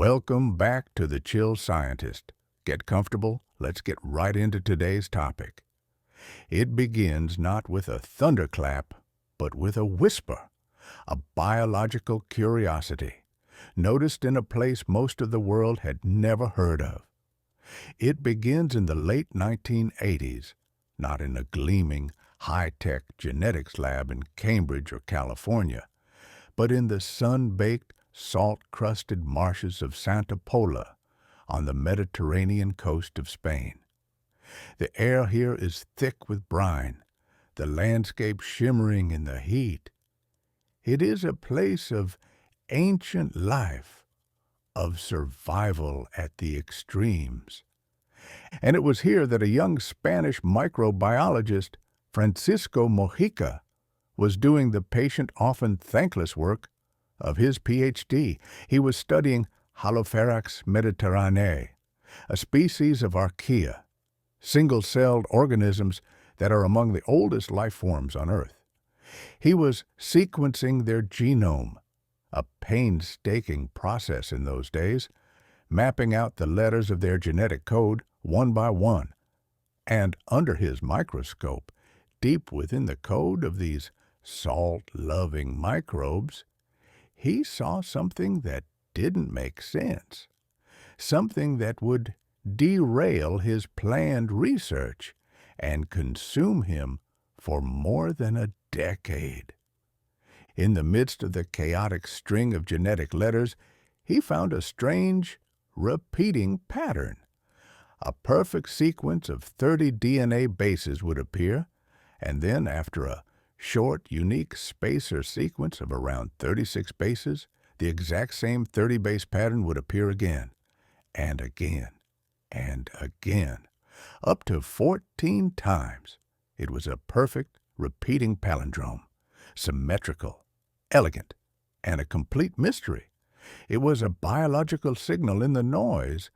Welcome back to The Chill Scientist. Get comfortable. Let's get right into today's topic. It begins not with a thunderclap, but with a whisper, a biological curiosity, noticed in a place most of the world had never heard of. It begins in the late 1980s, not in a gleaming, high-tech genetics lab in Cambridge or California, but in the sun-baked, salt-crusted marshes of Santa Pola on the Mediterranean coast of Spain. The air here is thick with brine, the landscape shimmering in the heat. It is a place of ancient life, of survival at the extremes. And it was here that a young Spanish microbiologist, Francisco Mojica, was doing the patient, often thankless work of his PhD. He was studying Halopharax mediterraneae, a species of archaea, single-celled organisms that are among the oldest life forms on Earth. He was sequencing their genome, a painstaking process in those days, mapping out the letters of their genetic code one by one. And under his microscope, deep within the code of these salt-loving microbes, he saw something that didn't make sense, something that would derail his planned research and consume him for more than a decade. In the midst of the chaotic string of genetic letters, he found a strange, repeating pattern. A perfect sequence of 30 DNA bases would appear, and then after a short, unique spacer sequence of around 36 bases, the exact same 30-base pattern would appear again, and again, and again, up to 14 times. It was a perfect, repeating palindrome, symmetrical, elegant, and a complete mystery. It was a biological signal in the noise,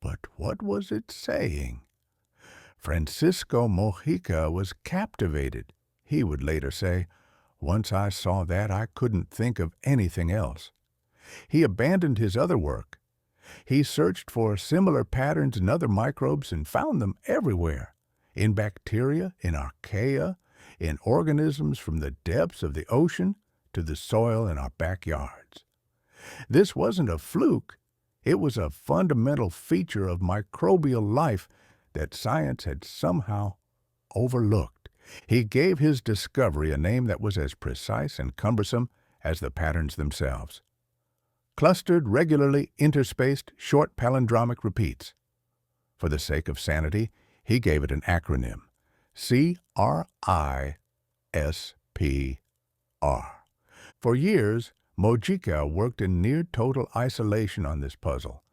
but what was it saying? Francisco Mojica was captivated. He would later say, "Once I saw that, I couldn't think of anything else." He abandoned his other work. He searched for similar patterns in other microbes and found them everywhere, in bacteria, in archaea, in organisms from the depths of the ocean to the soil in our backyards. This wasn't a fluke. It was a fundamental feature of microbial life that science had somehow overlooked. He gave his discovery a name that was as precise and cumbersome as the patterns themselves. Clustered, regularly interspaced, short palindromic repeats. For the sake of sanity, he gave it an acronym, CRISPR. For years, Mojica worked in near-total isolation on this puzzle.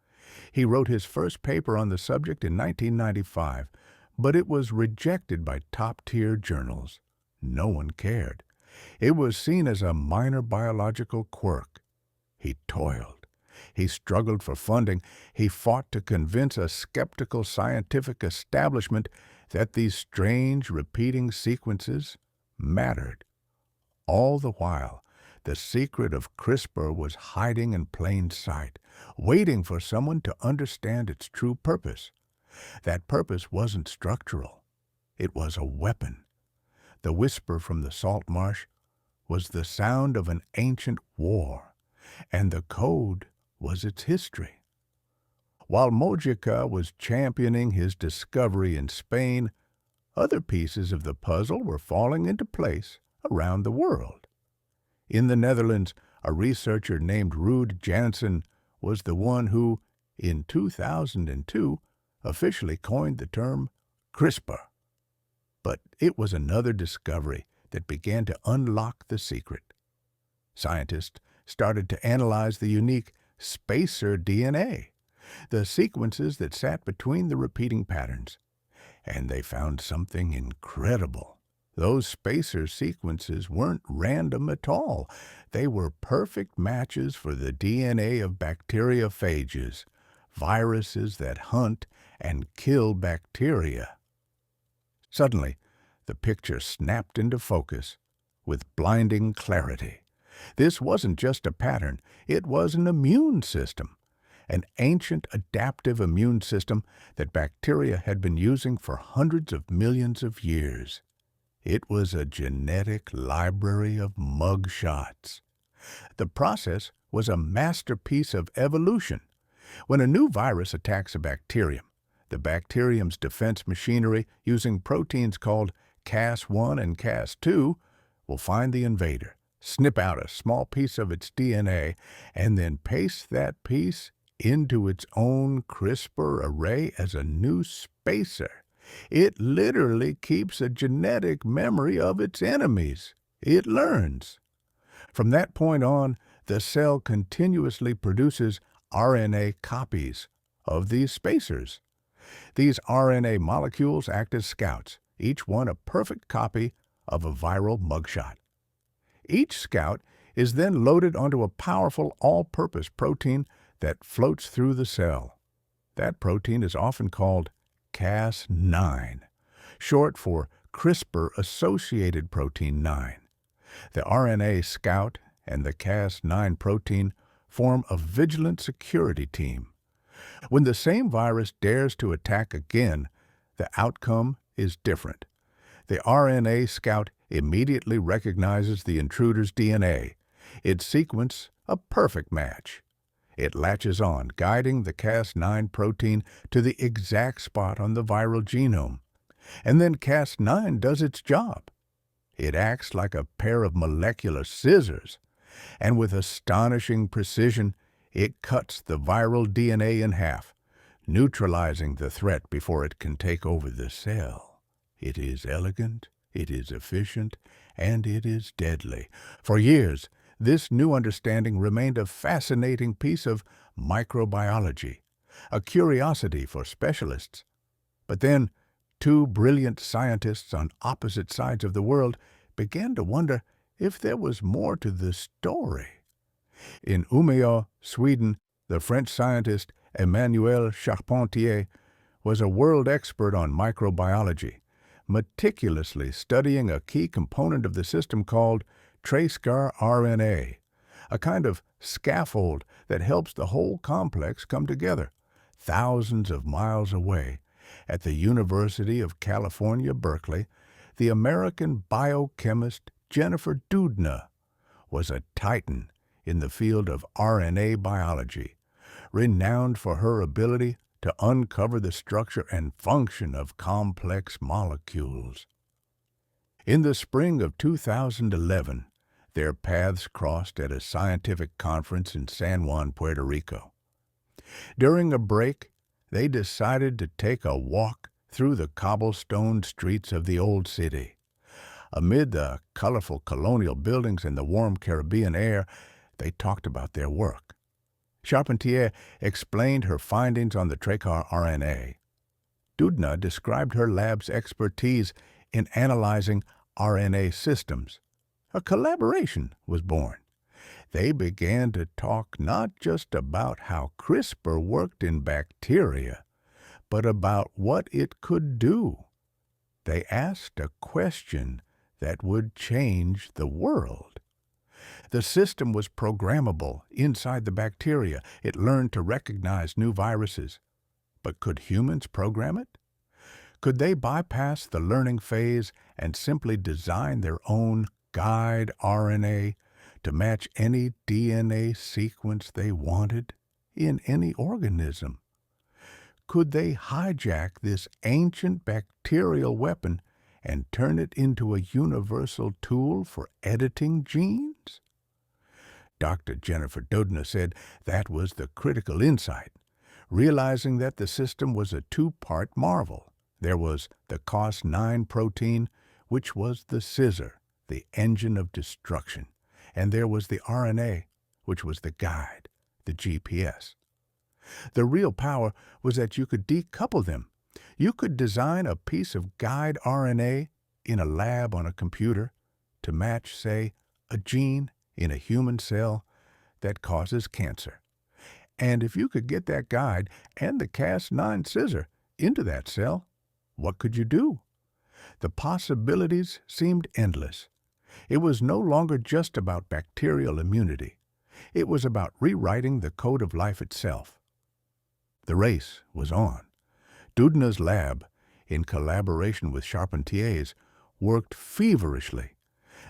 He wrote his first paper on the subject in 1995, but it was rejected by top-tier journals. No one cared. It was seen as a minor biological quirk. He toiled. He struggled for funding. He fought to convince a skeptical scientific establishment that these strange, repeating sequences mattered. All the while, the secret of CRISPR was hiding in plain sight, waiting for someone to understand its true purpose. That purpose wasn't structural. It was a weapon. The whisper from the salt marsh was the sound of an ancient war, and the code was its history. While Mojica was championing his discovery in Spain, other pieces of the puzzle were falling into place around the world. In the Netherlands, a researcher named Ruud Janssen was the one who, in 2002, officially coined the term CRISPR. But it was another discovery that began to unlock the secret. Scientists started to analyze the unique spacer DNA, the sequences that sat between the repeating patterns, and they found something incredible. Those spacer sequences weren't random at all. They were perfect matches for the DNA of bacteriophages, viruses that hunt and kill bacteria. Suddenly, the picture snapped into focus with blinding clarity. This wasn't just a pattern, it was an immune system, an ancient adaptive immune system that bacteria had been using for hundreds of millions of years. It was a genetic library of mug shots. The process was a masterpiece of evolution. When a new virus attacks a bacterium, the bacterium's defense machinery, using proteins called Cas1 and Cas2, will find the invader, snip out a small piece of its DNA, and then paste that piece into its own CRISPR array as a new spacer. It literally keeps a genetic memory of its enemies. It learns. From that point on, the cell continuously produces RNA copies of these spacers. These RNA molecules act as scouts, each one a perfect copy of a viral mugshot. Each scout is then loaded onto a powerful all-purpose protein that floats through the cell. That protein is often called Cas9, short for CRISPR-associated protein 9. The RNA scout and the Cas9 protein form a vigilant security team. When the same virus dares to attack again, the outcome is different. The RNA scout immediately recognizes the intruder's DNA, its sequence a perfect match. It latches on, guiding the Cas9 protein to the exact spot on the viral genome. And then Cas9 does its job. It acts like a pair of molecular scissors, and with astonishing precision, it cuts the viral DNA in half, neutralizing the threat before it can take over the cell. It is elegant, it is efficient, and it is deadly. For years, this new understanding remained a fascinating piece of microbiology, a curiosity for specialists. But then, two brilliant scientists on opposite sides of the world began to wonder if there was more to the story. In Umeå, Sweden, the French scientist Emmanuel Charpentier was a world expert on microbiology, meticulously studying a key component of the system called tracegar RNA, a kind of scaffold that helps the whole complex come together. Thousands of miles away, at the University of California, Berkeley, the American biochemist Jennifer Doudna was a titan in the field of RNA biology, renowned for her ability to uncover the structure and function of complex molecules. In the spring of 2011, their paths crossed at a scientific conference in San Juan, Puerto Rico. During a break, they decided to take a walk through the cobblestone streets of the old city. Amid the colorful colonial buildings and the warm Caribbean air, they talked about their work. Charpentier explained her findings on the tracegar RNA. Doudna described her lab's expertise in analyzing RNA systems. A collaboration was born. They began to talk not just about how CRISPR worked in bacteria, but about what it could do. They asked a question that would change the world. The system was programmable inside the bacteria. It learned to recognize new viruses. But could humans program it? Could they bypass the learning phase and simply design their own guide RNA to match any DNA sequence they wanted in any organism? Could they hijack this ancient bacterial weapon and turn it into a universal tool for editing genes? Dr. Jennifer Doudna said that was the critical insight, realizing that the system was a two-part marvel. There was the Cas9 protein, which was the scissor, the engine of destruction, and there was the RNA, which was the guide, the GPS. The real power was that you could decouple them. You could design a piece of guide RNA in a lab on a computer to match, say, a gene in a human cell that causes cancer. And if you could get that guide and the Cas9 scissor into that cell, what could you do? The possibilities seemed endless. It was no longer just about bacterial immunity. It was about rewriting the code of life itself. The race was on. Doudna's lab, in collaboration with Charpentier's, worked feverishly.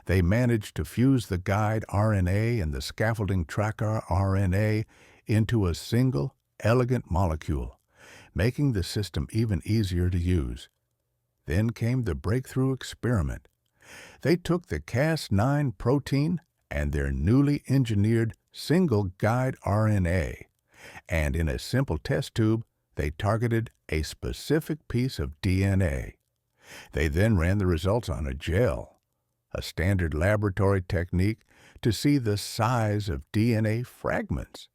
They managed to fuse the guide RNA and the scaffolding tracker RNA into a single, elegant molecule, making the system even easier to use. Then came the breakthrough experiment. They took the Cas9 protein and their newly engineered single guide RNA, and in a simple test tube, they targeted a specific piece of DNA. They then ran the results on a gel, a standard laboratory technique to see the size of DNA fragments.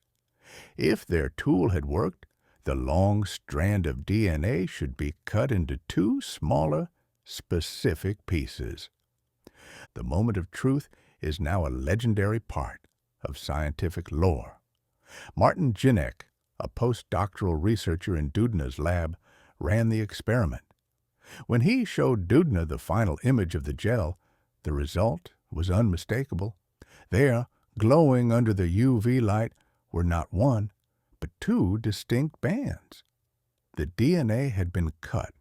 If their tool had worked, the long strand of DNA should be cut into two smaller, specific pieces. The moment of truth is now a legendary part of scientific lore. Martin Genetic, a postdoctoral researcher in Doudna's lab, ran the experiment. When he showed Doudna the final image of the gel, the result was unmistakable. There, glowing under the UV light, were not one, but two distinct bands. The DNA had been cut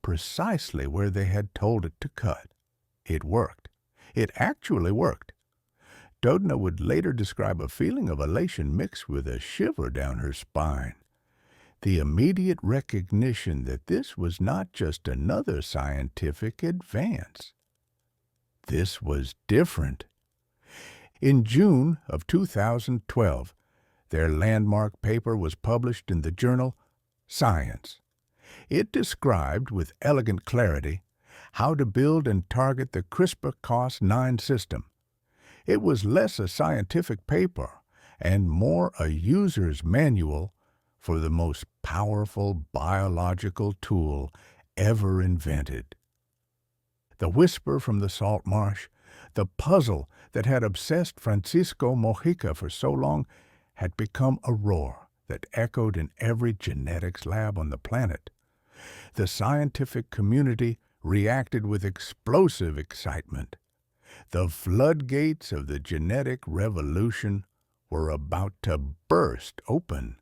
precisely where they had told it to cut. It worked. It actually worked. Doudna would later describe a feeling of elation mixed with a shiver down her spine. The immediate recognition that this was not just another scientific advance. This was different. In June of 2012, their landmark paper was published in the journal Science. It described with elegant clarity how to build and target the CRISPR-Cas9 system. It was less a scientific paper and more a user's manual for the most powerful biological tool ever invented. The whisper from the salt marsh, the puzzle that had obsessed Francisco Mojica for so long, had become a roar that echoed in every genetics lab on the planet. The scientific community reacted with explosive excitement. The floodgates of the genetic revolution were about to burst open.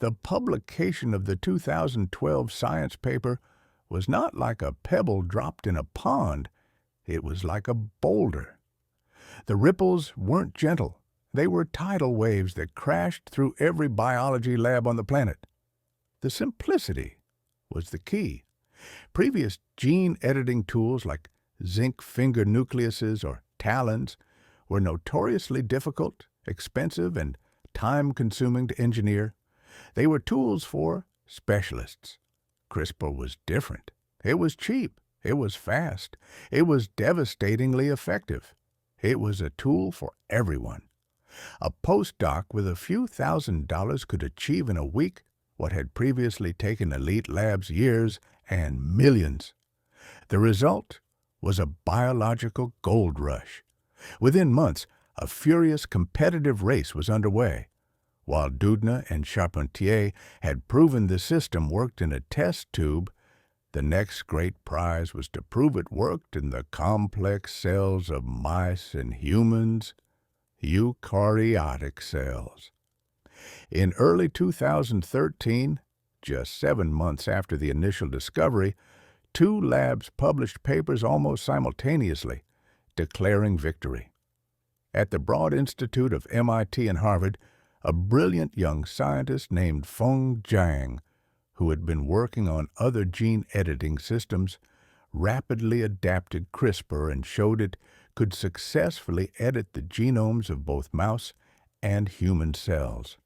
The publication of the 2012 science paper was not like a pebble dropped in a pond. It was like a boulder. The ripples weren't gentle. They were tidal waves that crashed through every biology lab on the planet. The simplicity was the key. Previous gene editing tools like zinc finger nucleuses or TALENs were notoriously difficult, expensive, and time-consuming to engineer. They were tools for specialists. CRISPR was different. It was cheap. It was fast. It was devastatingly effective. It was a tool for everyone. A postdoc with a few $1,000s could achieve in a week what had previously taken elite labs years and millions. The result was a biological gold rush. Within months, a furious competitive race was underway. While Doudna and Charpentier had proven the system worked in a test tube, the next great prize was to prove it worked in the complex cells of mice and humans, eukaryotic cells. In early 2013, just 7 months after the initial discovery, 2 labs published papers almost simultaneously, declaring victory. At the Broad Institute of MIT and Harvard, a brilliant young scientist named Feng Jiang, who had been working on other gene editing systems, rapidly adapted CRISPR and showed it could successfully edit the genomes of both mouse and human cells.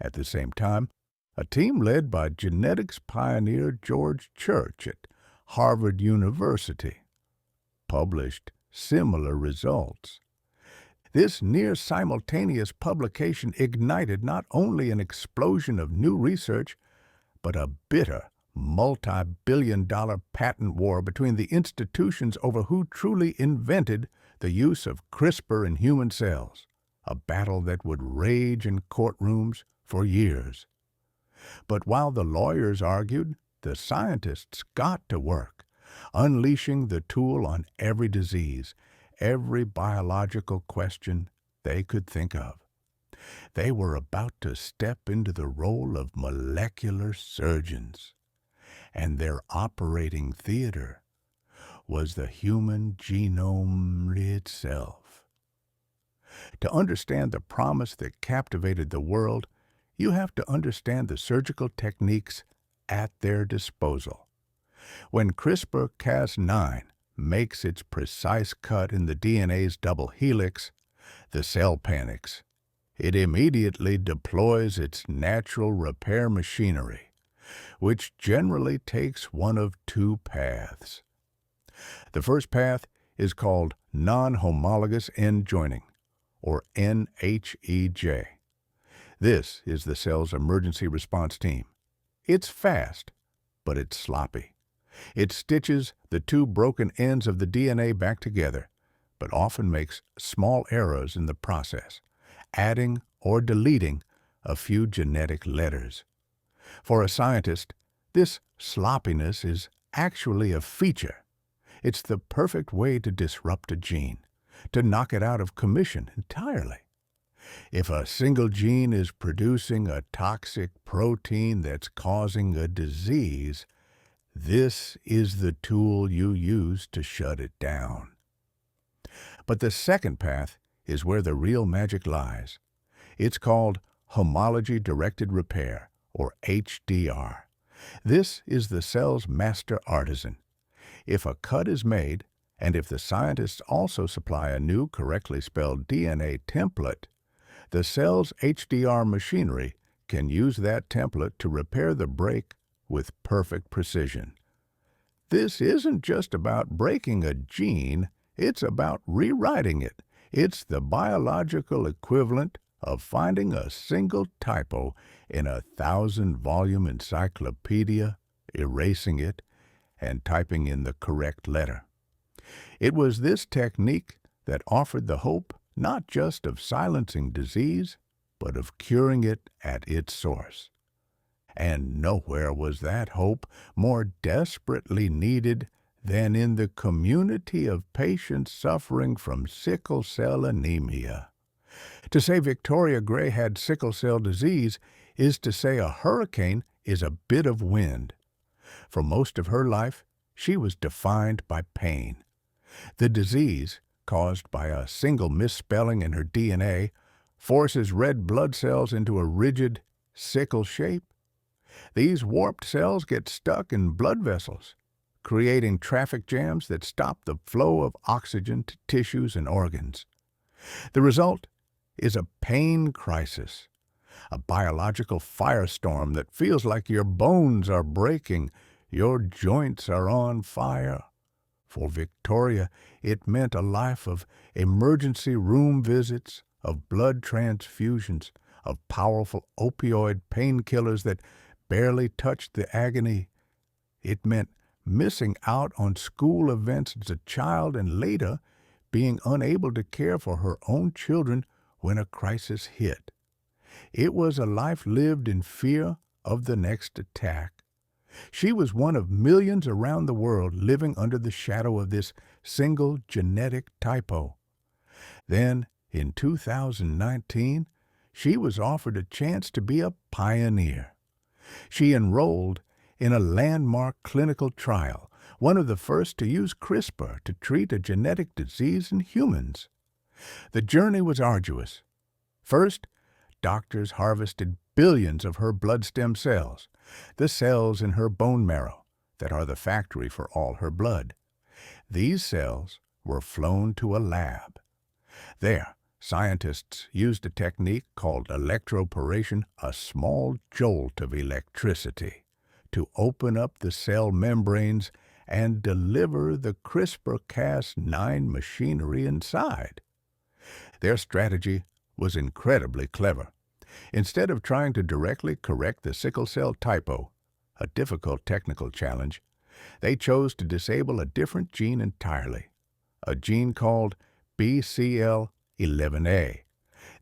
At the same time, a team led by genetics pioneer George Church at Harvard University published similar results. This near-simultaneous publication ignited not only an explosion of new research, but a bitter, multi-billion-dollar patent war between the institutions over who truly invented the use of CRISPR in human cells, a battle that would rage in courtrooms for years. But while the lawyers argued, the scientists got to work, unleashing the tool on every disease, every biological question they could think of. They were about to step into the role of molecular surgeons, and their operating theater was the human genome itself. To understand the promise that captivated the world, you have to understand the surgical techniques at their disposal. When CRISPR-Cas9 makes its precise cut in the DNA's double helix, the cell panics. It immediately deploys its natural repair machinery, which generally takes one of two paths. The first path is called non-homologous end joining, or NHEJ. This is the cell's emergency response team. It's fast, but it's sloppy. It stitches the two broken ends of the DNA back together, but often makes small errors in the process, adding or deleting a few genetic letters. For a scientist, this sloppiness is actually a feature. It's the perfect way to disrupt a gene, to knock it out of commission entirely. If a single gene is producing a toxic protein that's causing a disease, this is the tool you use to shut it down. But the second path is where the real magic lies. It's called homology-directed repair, or HDR. This is the cell's master artisan. If a cut is made, and if the scientists also supply a new correctly spelled DNA template, the cell's HDR machinery can use that template to repair the break with perfect precision. This isn't just about breaking a gene, it's about rewriting it. It's the biological equivalent of finding a single typo in a 1,000-volume encyclopedia, erasing it, and typing in the correct letter. It was this technique that offered the hope not just of silencing disease, but of curing it at its source. And nowhere was that hope more desperately needed than in the community of patients suffering from sickle cell anemia. To say Victoria Gray had sickle cell disease is to say a hurricane is a bit of wind. For most of her life, she was defined by pain. The disease, caused by a single misspelling in her DNA, forces red blood cells into a rigid, sickle shape. These warped cells get stuck in blood vessels, creating traffic jams that stop the flow of oxygen to tissues and organs. The result is a pain crisis, a biological firestorm that feels like your bones are breaking, your joints are on fire. For Victoria, it meant a life of emergency room visits, of blood transfusions, of powerful opioid painkillers that barely touched the agony. It meant missing out on school events as a child and later being unable to care for her own children when a crisis hit. It was a life lived in fear of the next attack. She was one of millions around the world living under the shadow of this single genetic typo. Then, in 2019, she was offered a chance to be a pioneer. She enrolled in a landmark clinical trial, one of the first to use CRISPR to treat a genetic disease in humans. The journey was arduous. First, doctors harvested billions of her blood stem cells, the cells in her bone marrow that are the factory for all her blood. These cells were flown to a lab. There, scientists used a technique called electroporation, a small jolt of electricity, to open up the cell membranes and deliver the CRISPR-Cas9 machinery inside. Their strategy was incredibly clever. Instead of trying to directly correct the sickle cell typo, a difficult technical challenge, they chose to disable a different gene entirely, a gene called BCL11A.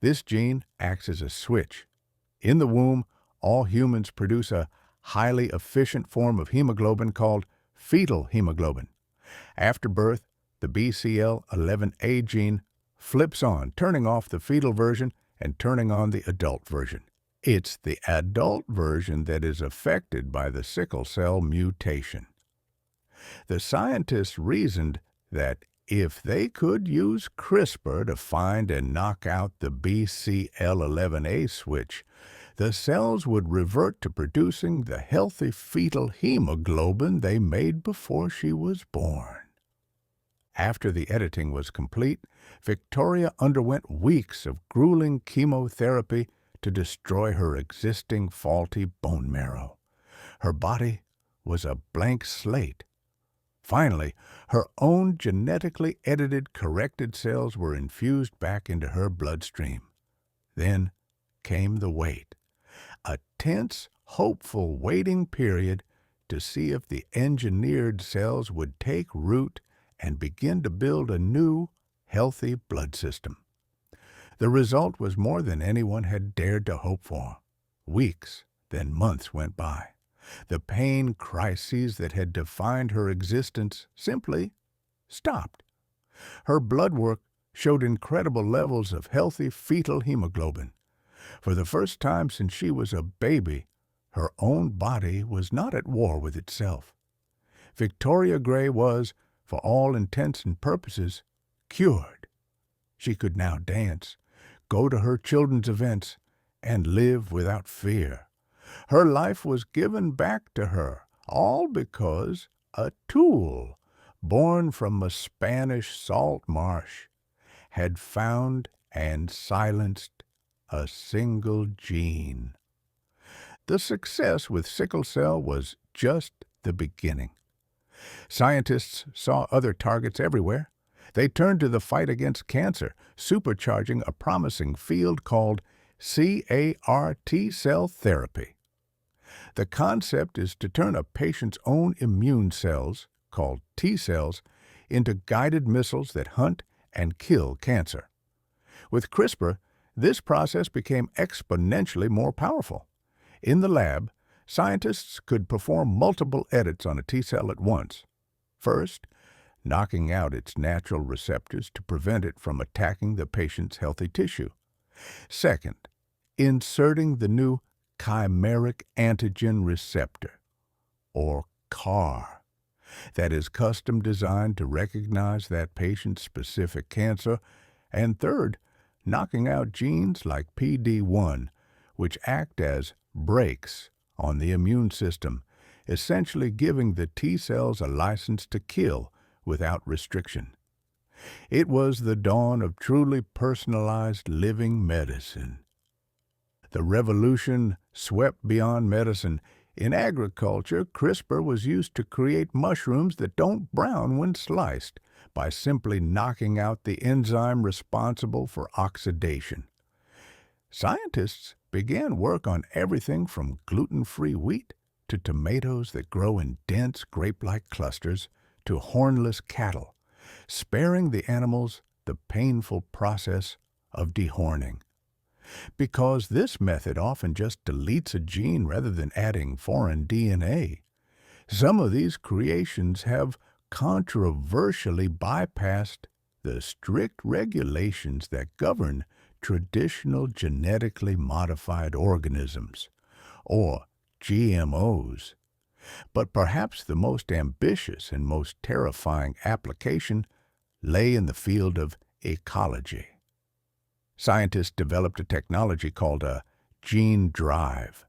This gene acts as a switch. In the womb, all humans produce a highly efficient form of hemoglobin called fetal hemoglobin. After birth, the BCL11A gene flips on, turning off the fetal version and turning on the adult version. It's the adult version that is affected by the sickle cell mutation. The scientists reasoned that if they could use CRISPR to find and knock out the BCL11A switch, the cells would revert to producing the healthy fetal hemoglobin they made before she was born. After the editing was complete, Victoria underwent weeks of grueling chemotherapy to destroy her existing faulty bone marrow. Her body was a blank slate. Finally, her own genetically edited corrected cells were infused back into her bloodstream. Then came the wait, a tense, hopeful waiting period to see if the engineered cells would take root and begin to build a new, healthy blood system. The result was more than anyone had dared to hope for. Weeks, then months went by. The pain crises that had defined her existence simply stopped. Her blood work showed incredible levels of healthy fetal hemoglobin. For the first time since she was a baby, her own body was not at war with itself. Victoria Gray was, for all intents and purposes, cured. She could now dance, go to her children's events, and live without fear. Her life was given back to her, all because a tool, born from a Spanish salt marsh, had found and silenced a single gene. The success with sickle cell was just the beginning. Scientists saw other targets everywhere. They turned to the fight against cancer, supercharging a promising field called CAR-T cell therapy. The concept is to turn a patient's own immune cells, called T cells, into guided missiles that hunt and kill cancer. With CRISPR, this process became exponentially more powerful. In the lab, scientists could perform multiple edits on a T cell at once. First, knocking out its natural receptors to prevent it from attacking the patient's healthy tissue. Second, inserting the new chimeric antigen receptor, or CAR, that is custom designed to recognize that patient's specific cancer. And third, knocking out genes like PD-1, which act as brakes on the immune system, essentially giving the T cells a license to kill without restriction. It was the dawn of truly personalized living medicine. The revolution swept beyond medicine. In agriculture, CRISPR was used to create mushrooms that don't brown when sliced by simply knocking out the enzyme responsible for oxidation. Scientists began work on everything from gluten-free wheat to tomatoes that grow in dense grape-like clusters to hornless cattle, sparing the animals the painful process of dehorning. Because this method often just deletes a gene rather than adding foreign DNA, some of these creations have controversially bypassed the strict regulations that govern traditional genetically modified organisms, or GMOs. But perhaps the most ambitious and most terrifying application lay in the field of ecology. Scientists developed a technology called a gene drive.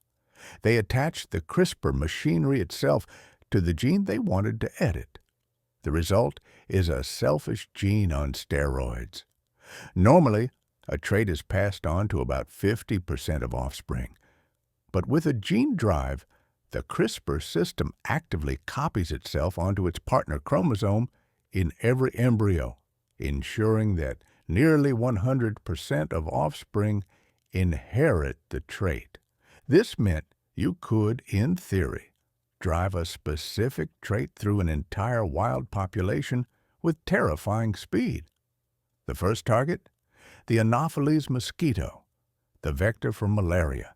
They attached the CRISPR machinery itself to the gene they wanted to edit. The result is a selfish gene on steroids. Normally, a trait is passed on to about 50% of offspring. But with a gene drive, the CRISPR system actively copies itself onto its partner chromosome in every embryo, ensuring that nearly 100% of offspring inherit the trait. This meant you could, in theory, drive a specific trait through an entire wild population with terrifying speed. The first target? The Anopheles mosquito, the vector for malaria.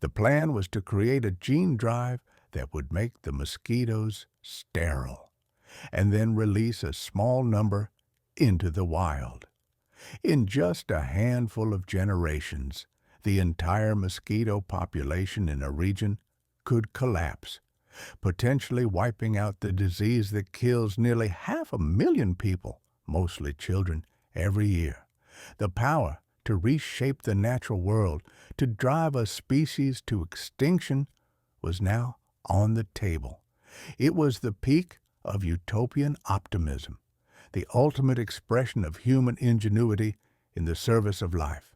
The plan was to create a gene drive that would make the mosquitoes sterile, and then release a small number into the wild. In just a handful of generations, the entire mosquito population in a region could collapse, potentially wiping out the disease that kills nearly 500,000 people, mostly children, every year. The power to reshape the natural world, to drive a species to extinction, was now on the table. It was the peak of utopian optimism, the ultimate expression of human ingenuity in the service of life.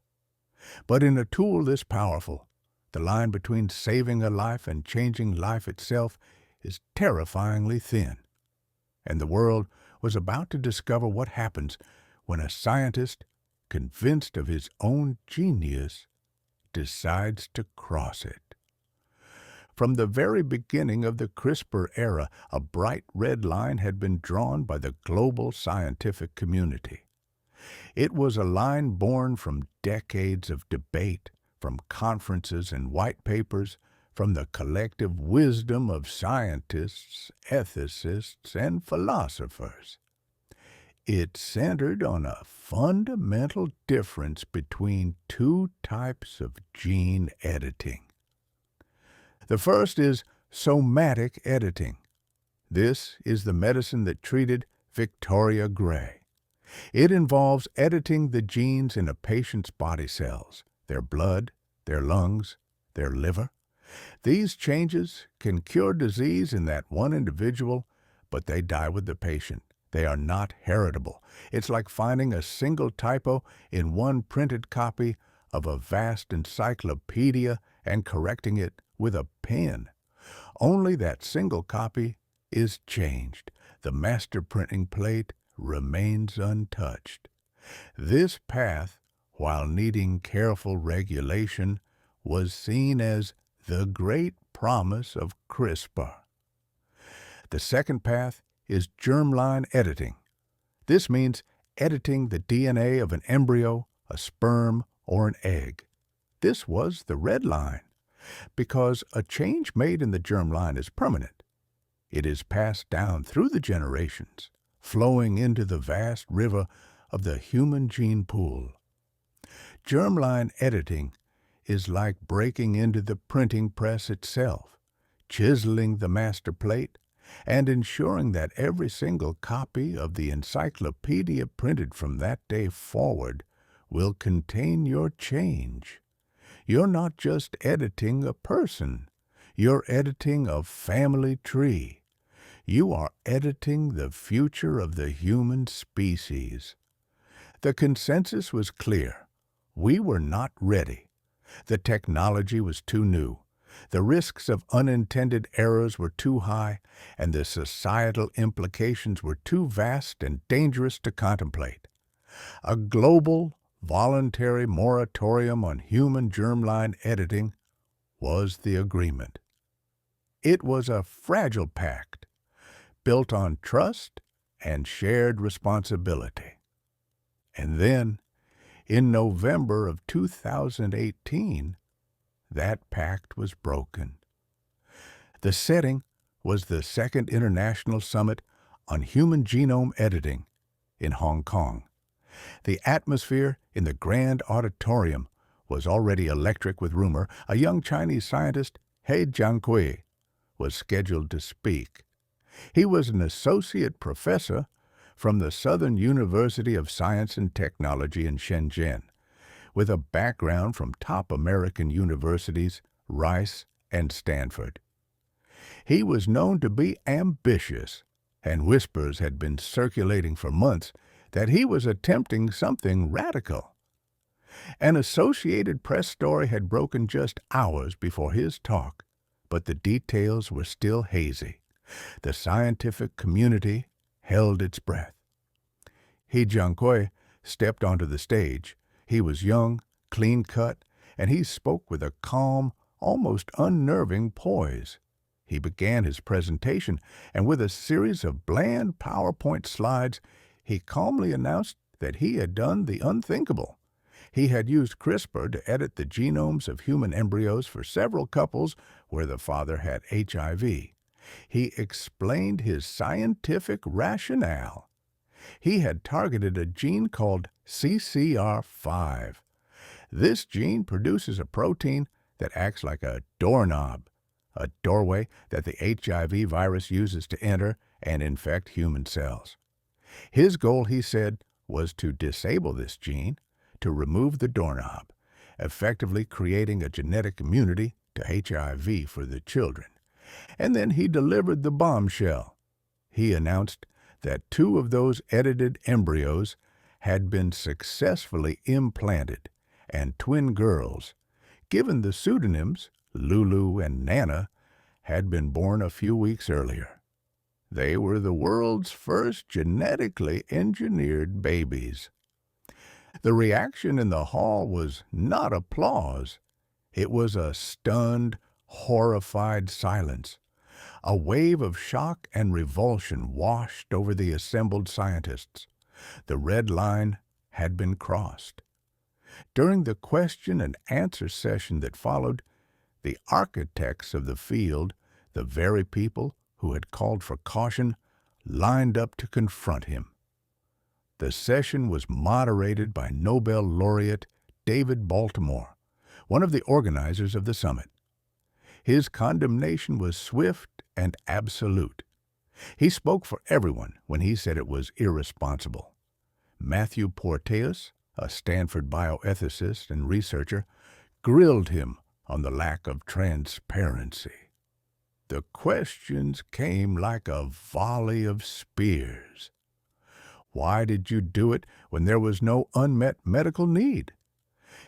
But in a tool this powerful, the line between saving a life and changing life itself is terrifyingly thin. And the world was about to discover what happens when a scientist, convinced of his own genius, decides to cross it. From the very beginning of the CRISPR era, a bright red line had been drawn by the global scientific community. It was a line born from decades of debate, from conferences and white papers, from the collective wisdom of scientists, ethicists, and philosophers. It centered on a fundamental difference between two types of gene editing. The first is somatic editing. This is the medicine that treated Victoria Gray. It involves editing the genes in a patient's body cells, their blood, their lungs, their liver. These changes can cure disease in that one individual, but they die with the patient. They are not heritable. It's like finding a single typo in one printed copy of a vast encyclopedia and correcting it with a pen. Only that single copy is changed. The master printing plate remains untouched. This path, while needing careful regulation, was seen as the great promise of CRISPR. The second path is germline editing. This means editing the DNA of an embryo, a sperm, or an egg. This was the red line, because a change made in the germline is permanent. It is passed down through the generations, flowing into the vast river of the human gene pool. Germline editing is like breaking into the printing press itself, chiseling the master plate, and ensuring that every single copy of the encyclopedia printed from that day forward will contain your change. You're not just editing a person, you're editing a family tree. You are editing the future of the human species. The consensus was clear. We were not ready. The technology was too new. The risks of unintended errors were too high, and the societal implications were too vast and dangerous to contemplate. A global, voluntary moratorium on human germline editing was the agreement. It was a fragile pact, built on trust and shared responsibility. And then, in November of 2018, that pact was broken. The setting was the Second International Summit on Human Genome Editing in Hong Kong. The atmosphere in the grand auditorium was already electric with rumor. A young Chinese scientist, He Jiankui, was scheduled to speak. He was an associate professor from the Southern University of Science and Technology in Shenzhen, with a background from top American universities, Rice and Stanford. He was known to be ambitious, and whispers had been circulating for months that he was attempting something radical. An Associated Press story had broken just hours before his talk, but the details were still hazy. The scientific community held its breath. He Jiankui stepped onto the stage. He was young, clean-cut, and he spoke with a calm, almost unnerving poise. He began his presentation, and with a series of bland PowerPoint slides, he calmly announced that he had done the unthinkable. He had used CRISPR to edit the genomes of human embryos for several couples where the father had HIV. He explained his scientific rationale. He had targeted a gene called CCR5. This gene produces a protein that acts like a doorknob, a doorway that the HIV virus uses to enter and infect human cells. His goal, he said, was to disable this gene, to remove the doorknob, effectively creating a genetic immunity to HIV for the children. And then he delivered the bombshell. He announced that 2 of those edited embryos had been successfully implanted, and twin girls, given the pseudonyms Lulu and Nana, had been born a few weeks earlier. They were the world's first genetically engineered babies. The reaction in the hall was not applause. It was a stunned, horrified silence. A wave of shock and revulsion washed over the assembled scientists. The red line had been crossed. During the question and answer session that followed, the architects of the field, the very people who had called for caution, lined up to confront him. The session was moderated by Nobel laureate David Baltimore, one of the organizers of the summit. His condemnation was swift and absolute. He spoke for everyone when he said it was irresponsible. Matthew Porteus, a Stanford bioethicist and researcher, grilled him on the lack of transparency. The questions came like a volley of spears. Why did you do it when there was no unmet medical need?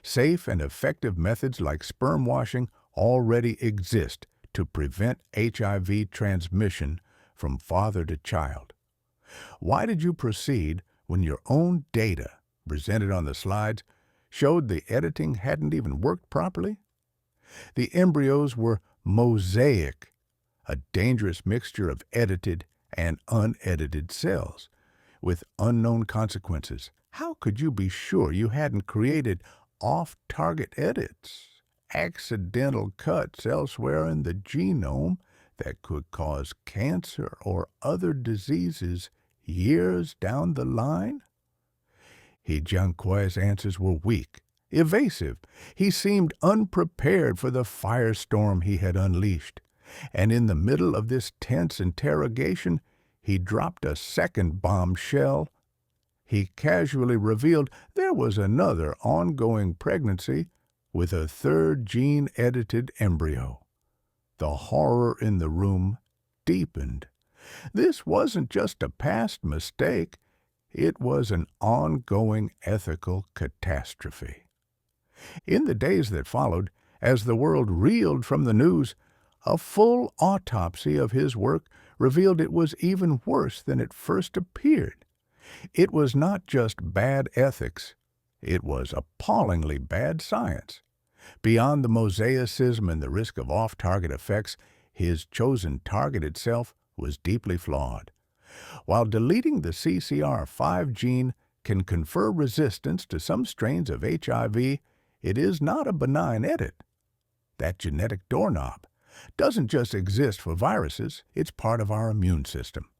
Safe and effective methods like sperm washing already exist to prevent HIV transmission from father to child. Why did you proceed when your own data, presented on the slides, showed the editing hadn't even worked properly? The embryos were mosaic, a dangerous mixture of edited and unedited cells, with unknown consequences. How could you be sure you hadn't created off-target edits, accidental cuts elsewhere in the genome that could cause cancer or other diseases years down the line? He Jiankui's answers were weak, evasive. He seemed unprepared for the firestorm he had unleashed. And in the middle of this tense interrogation, he dropped a second bombshell. He casually revealed there was another ongoing pregnancy with a 3rd gene-edited embryo. The horror in the room deepened. This wasn't just a past mistake. It was an ongoing ethical catastrophe. In the days that followed, as the world reeled from the news, a full autopsy of his work revealed it was even worse than it first appeared. It was not just bad ethics. It was appallingly bad science. Beyond the mosaicism and the risk of off-target effects, his chosen target itself was deeply flawed. While deleting the CCR5 gene can confer resistance to some strains of HIV, it is not a benign edit. That genetic doorknob doesn't just exist for viruses, it's part of our immune system.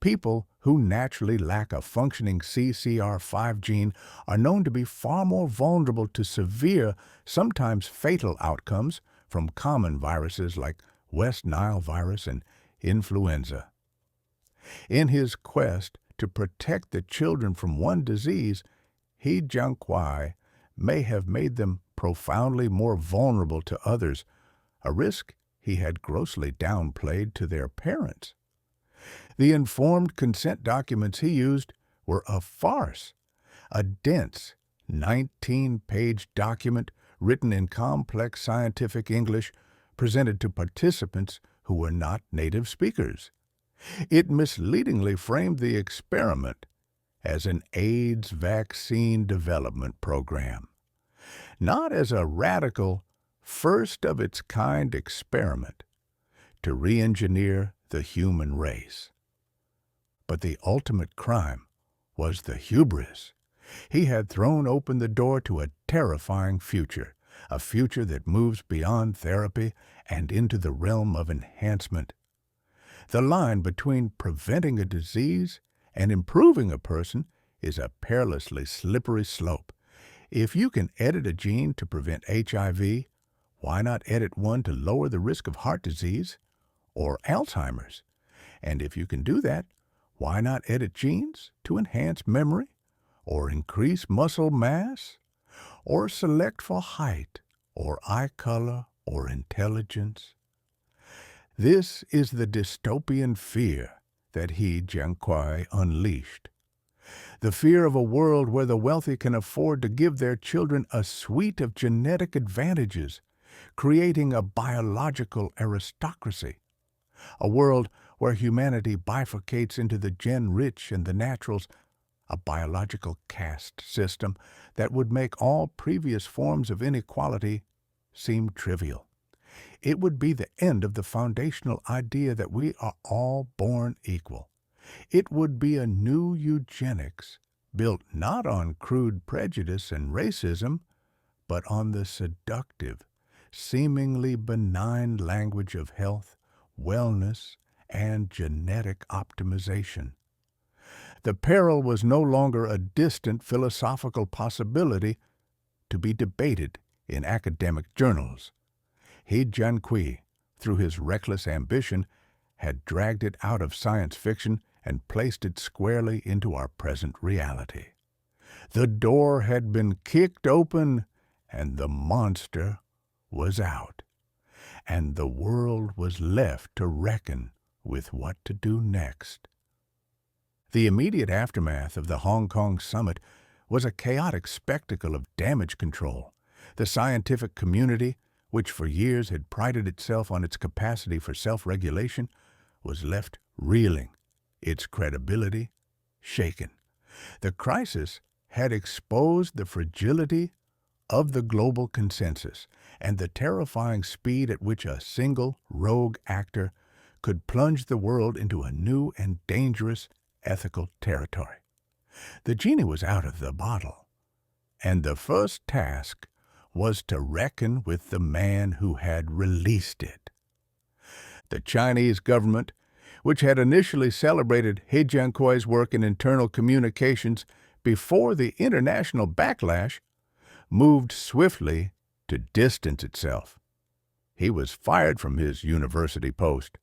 People who naturally lack a functioning CCR5 gene are known to be far more vulnerable to severe, sometimes fatal outcomes from common viruses like West Nile virus and influenza. In his quest to protect the children from one disease, He Jiankui may have made them profoundly more vulnerable to others, a risk he had grossly downplayed to their parents. The informed consent documents he used were a farce, a dense 19-page document written in complex scientific English presented to participants who were not native speakers. It misleadingly framed the experiment as an AIDS vaccine development program, not as a radical, first-of-its-kind experiment to re-engineer the human race. But the ultimate crime was the hubris. He had thrown open the door to a terrifying future, a future that moves beyond therapy and into the realm of enhancement. The line between preventing a disease and improving a person is a perilously slippery slope. If you can edit a gene to prevent HIV, why not edit one to lower the risk of heart disease or Alzheimer's? And if you can do that, why not edit genes to enhance memory or increase muscle mass or select for height or eye color or intelligence? This is the dystopian fear that he, Jianqui, unleashed. The fear of a world where the wealthy can afford to give their children a suite of genetic advantages, creating a biological aristocracy. A world where humanity bifurcates into the gen-rich and the naturals, a biological caste system that would make all previous forms of inequality seem trivial. It would be the end of the foundational idea that we are all born equal. It would be a new eugenics built not on crude prejudice and racism, but on the seductive, seemingly benign language of health, wellness, and genetic optimization. The peril was no longer a distant philosophical possibility to be debated in academic journals. He, Jianqui, through his reckless ambition, had dragged it out of science fiction and placed it squarely into our present reality. The door had been kicked open, and the monster was out, and the world was left to reckon with what to do next. The immediate aftermath of the Hong Kong summit was a chaotic spectacle of damage control. The scientific community, which for years had prided itself on its capacity for self-regulation, was left reeling, its credibility shaken. The crisis had exposed the fragility of the global consensus and the terrifying speed at which a single rogue actor could plunge the world into a new and dangerous ethical territory. The genie was out of the bottle, and the first task was to reckon with the man who had released it. The Chinese government, which had initially celebrated He Jianqui's work in internal communications before the international backlash, moved swiftly to distance itself. He was fired from his university post.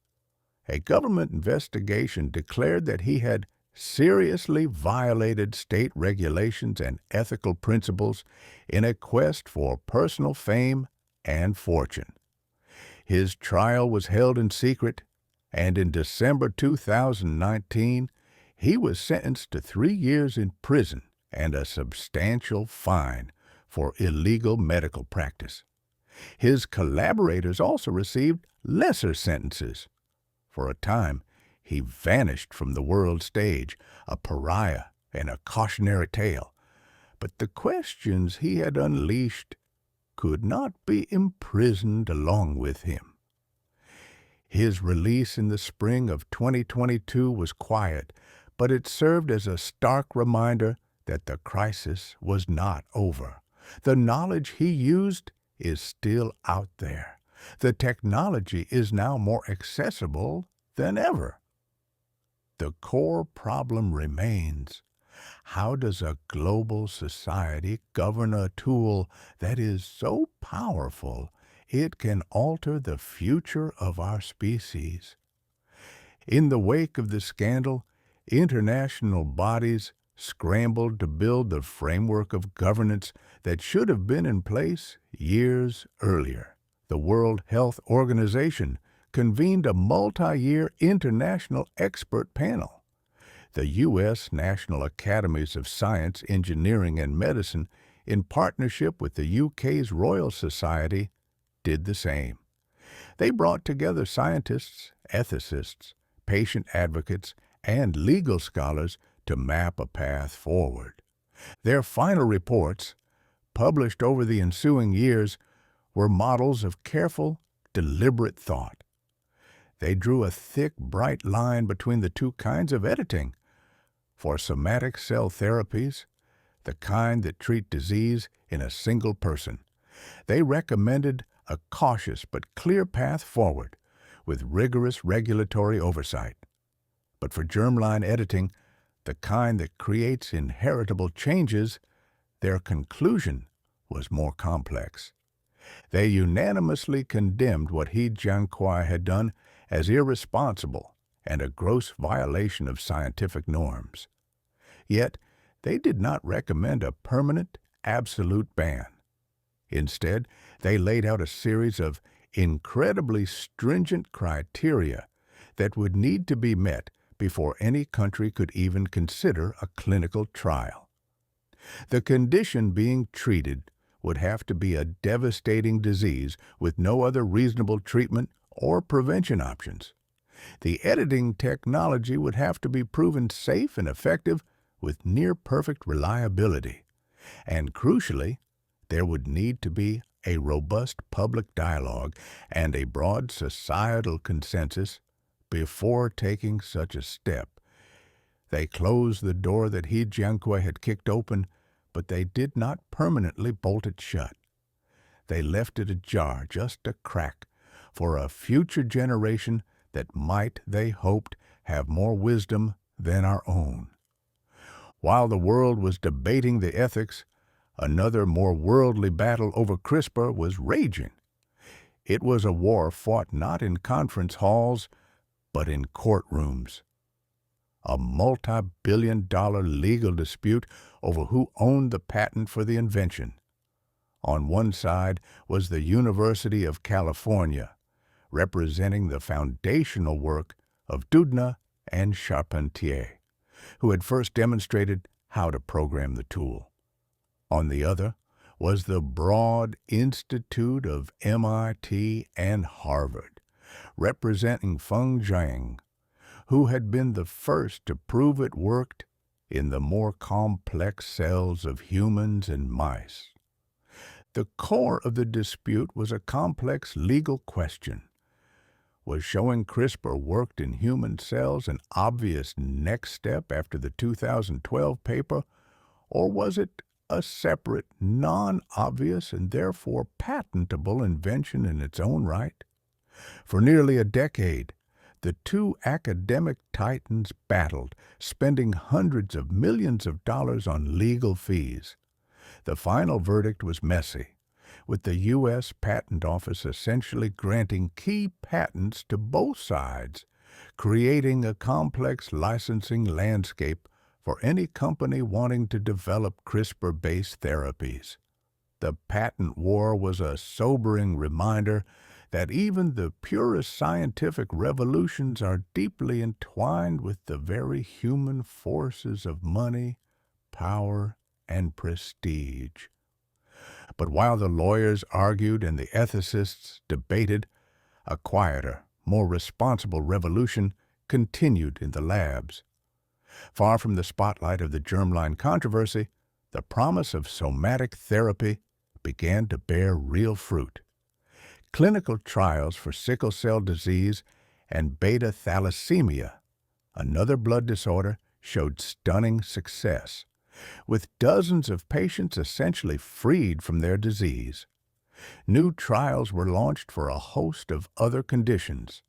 A government investigation declared that he had seriously violated state regulations and ethical principles in a quest for personal fame and fortune. His trial was held in secret, and in December 2019, he was sentenced to 3 years in prison and a substantial fine for illegal medical practice. His collaborators also received lesser sentences. For a time, he vanished from the world stage, a pariah and a cautionary tale. But the questions he had unleashed could not be imprisoned along with him. His release in the spring of 2022 was quiet, but it served as a stark reminder that the crisis was not over. The knowledge he used is still out there. The technology is now more accessible than ever. The core problem remains: how does a global society govern a tool that is so powerful it can alter the future of our species? In the wake of the scandal, international bodies scrambled to build the framework of governance that should have been in place years earlier. The World Health Organization convened a multi-year international expert panel. The U.S. National Academies of Science, Engineering, and Medicine, in partnership with the UK's Royal Society, did the same. They brought together scientists, ethicists, patient advocates, and legal scholars to map a path forward. Their final reports, published over the ensuing years, were models of careful, deliberate thought. They drew a thick, bright line between the two kinds of editing. For somatic cell therapies, the kind that treat disease in a single person, they recommended a cautious but clear path forward with rigorous regulatory oversight. But for germline editing, the kind that creates inheritable changes, their conclusion was more complex. They unanimously condemned what He Jiankui had done as irresponsible and a gross violation of scientific norms. Yet, they did not recommend a permanent, absolute ban. Instead, they laid out a series of incredibly stringent criteria that would need to be met before any country could even consider a clinical trial. The condition being treated would have to be a devastating disease with no other reasonable treatment or prevention options. The editing technology would have to be proven safe and effective with near-perfect reliability. And crucially, there would need to be a robust public dialogue and a broad societal consensus before taking such a step. They closed the door that He Jiankui had kicked open, but they did not permanently bolt it shut. They left it ajar, just a crack, for a future generation that might, they hoped, have more wisdom than our own. While the world was debating the ethics, another more worldly battle over CRISPR was raging. It was a war fought not in conference halls, but in courtrooms. A multi-billion-dollar legal dispute over who owned the patent for the invention. On one side was the University of California, representing the foundational work of Doudna and Charpentier, who had first demonstrated how to program the tool. On the other was the Broad Institute of MIT and Harvard, representing Feng Zhang, who had been the first to prove it worked in the more complex cells of humans and mice. The core of the dispute was a complex legal question. Was showing CRISPR worked in human cells an obvious next step after the 2012 paper, or was it a separate, non-obvious, and therefore patentable invention in its own right? For nearly a decade, the two academic titans battled, spending hundreds of millions of dollars on legal fees. The final verdict was messy, with the U.S. Patent Office essentially granting key patents to both sides, creating a complex licensing landscape for any company wanting to develop CRISPR-based therapies. The patent war was a sobering reminder that even the purest scientific revolutions are deeply entwined with the very human forces of money, power, and prestige. But while the lawyers argued and the ethicists debated, a quieter, more responsible revolution continued in the labs. Far from the spotlight of the germline controversy, the promise of somatic therapy began to bear real fruit. Clinical trials for sickle cell disease and beta thalassemia, another blood disorder, showed stunning success, with dozens of patients essentially freed from their disease. New trials were launched for a host of other conditions.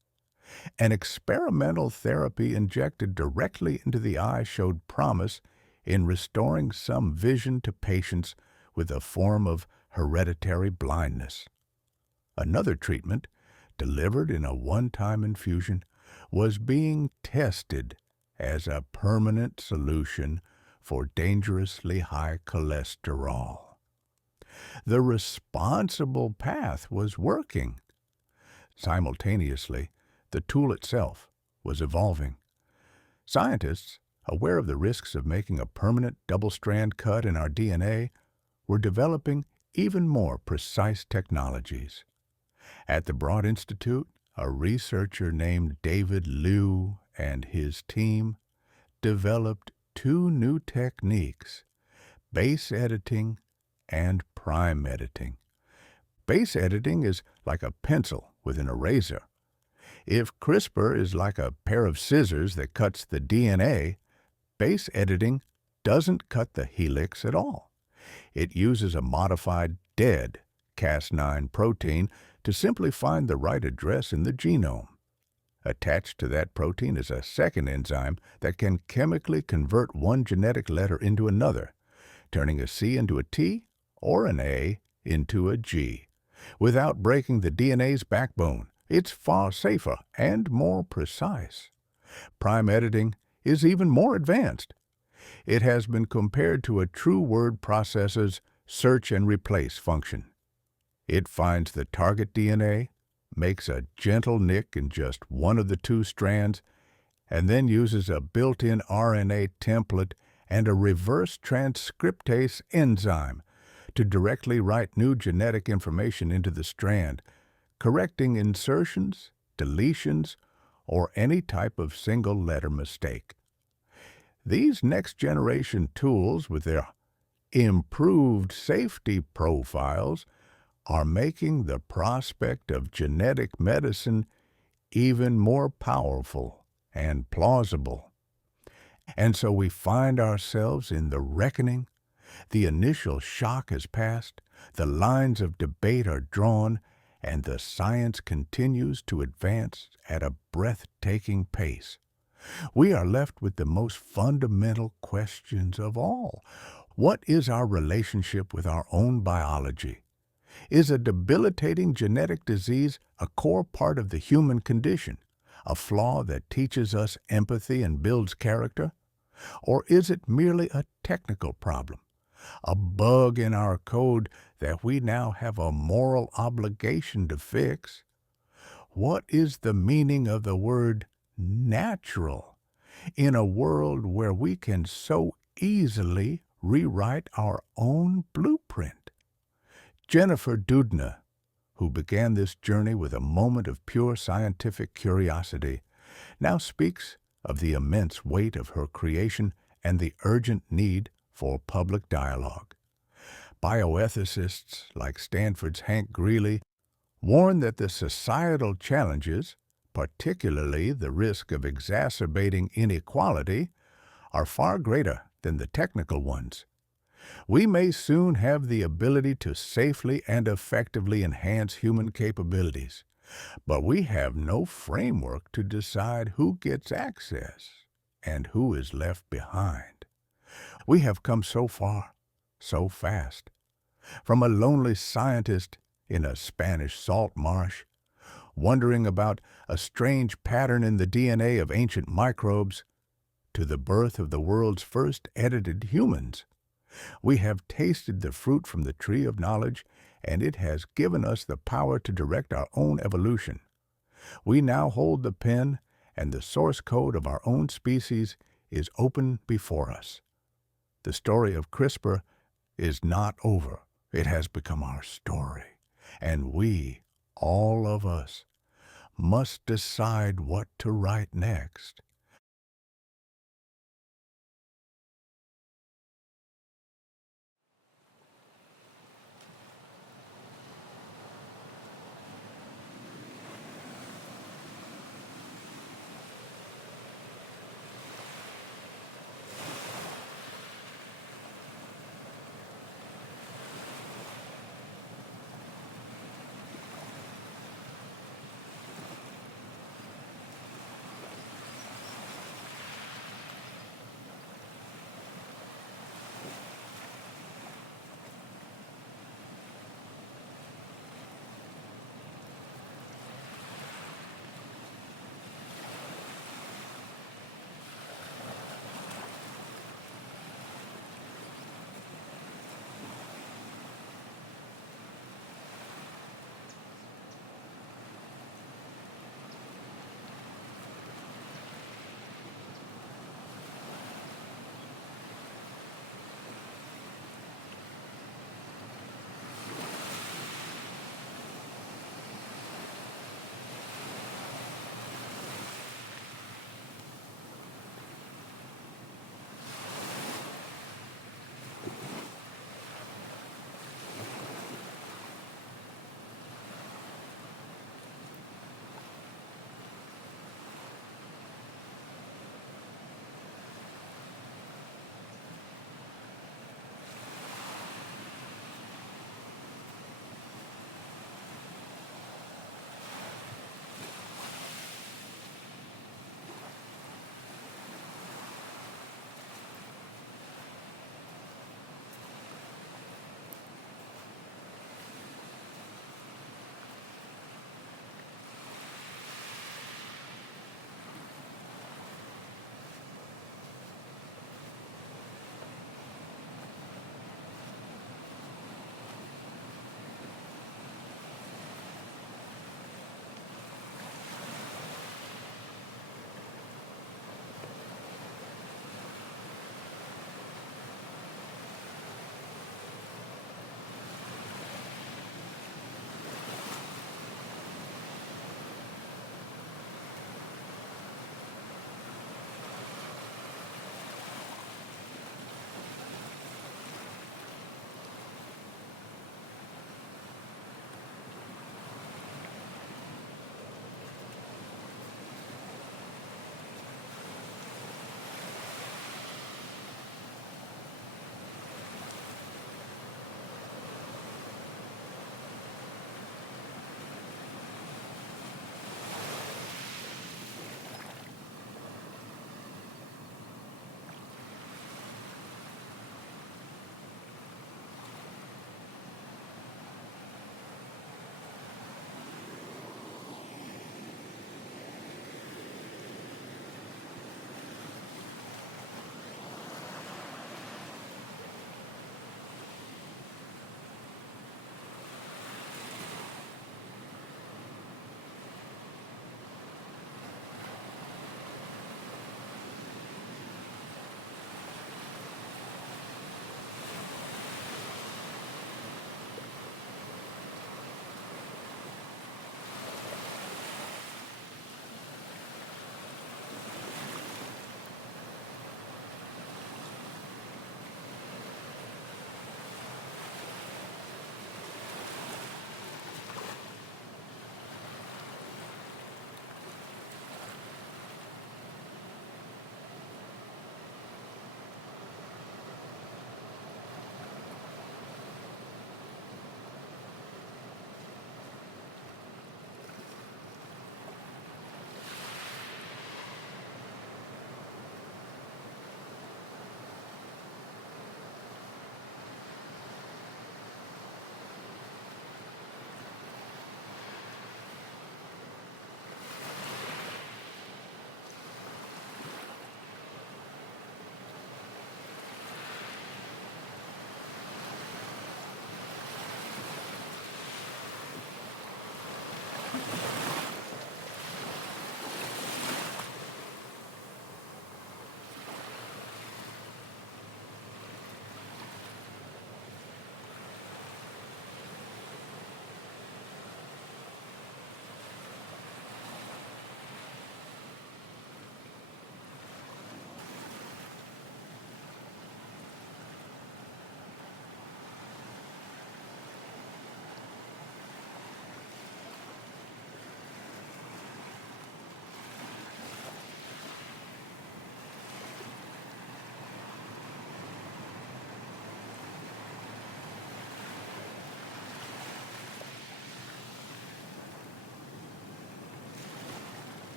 An experimental therapy injected directly into the eye showed promise in restoring some vision to patients with a form of hereditary blindness. Another treatment, delivered in a one-time infusion, was being tested as a permanent solution for dangerously high cholesterol. The responsible path was working. Simultaneously, the tool itself was evolving. Scientists, aware of the risks of making a permanent double-strand cut in our DNA, were developing even more precise technologies. At the Broad Institute, a researcher named David Liu and his team developed two new techniques, base editing and prime editing. Base editing is like a pencil with an eraser. If CRISPR is like a pair of scissors that cuts the DNA, base editing doesn't cut the helix at all. It uses a modified dead Cas9 protein to simply find the right address in the genome. Attached to that protein is a second enzyme that can chemically convert one genetic letter into another, turning a C into a T or an A into a G, without breaking the DNA's backbone. It's far safer and more precise. Prime editing is even more advanced. It has been compared to a true word processor's search and replace function. It finds the target DNA, makes a gentle nick in just one of the two strands, and then uses a built-in RNA template and a reverse transcriptase enzyme to directly write new genetic information into the strand, correcting insertions, deletions, or any type of single-letter mistake. These next-generation tools, with their improved safety profiles, are making the prospect of genetic medicine even more powerful and plausible. And so we find ourselves in the reckoning. The initial shock has passed, the lines of debate are drawn, and the science continues to advance at a breathtaking pace. We are left with the most fundamental questions of all. What is our relationship with our own biology? Is a debilitating genetic disease a core part of the human condition, a flaw that teaches us empathy and builds character? Or is it merely a technical problem, a bug in our code that we now have a moral obligation to fix? What is the meaning of the word natural in a world where we can so easily rewrite our own blueprint? Jennifer Doudna, who began this journey with a moment of pure scientific curiosity, now speaks of the immense weight of her creation and the urgent need for public dialogue. Bioethicists like Stanford's Hank Greeley warn that the societal challenges, particularly the risk of exacerbating inequality, are far greater than the technical ones. We may soon have the ability to safely and effectively enhance human capabilities, but we have no framework to decide who gets access and who is left behind. We have come so far, so fast, from a lonely scientist in a Spanish salt marsh, wondering about a strange pattern in the DNA of ancient microbes, to the birth of the world's first edited humans. We have tasted the fruit from the tree of knowledge, and it has given us the power to direct our own evolution. We now hold the pen, and the source code of our own species is open before us. The story of CRISPR is not over. It has become our story, and we, all of us, must decide what to write next.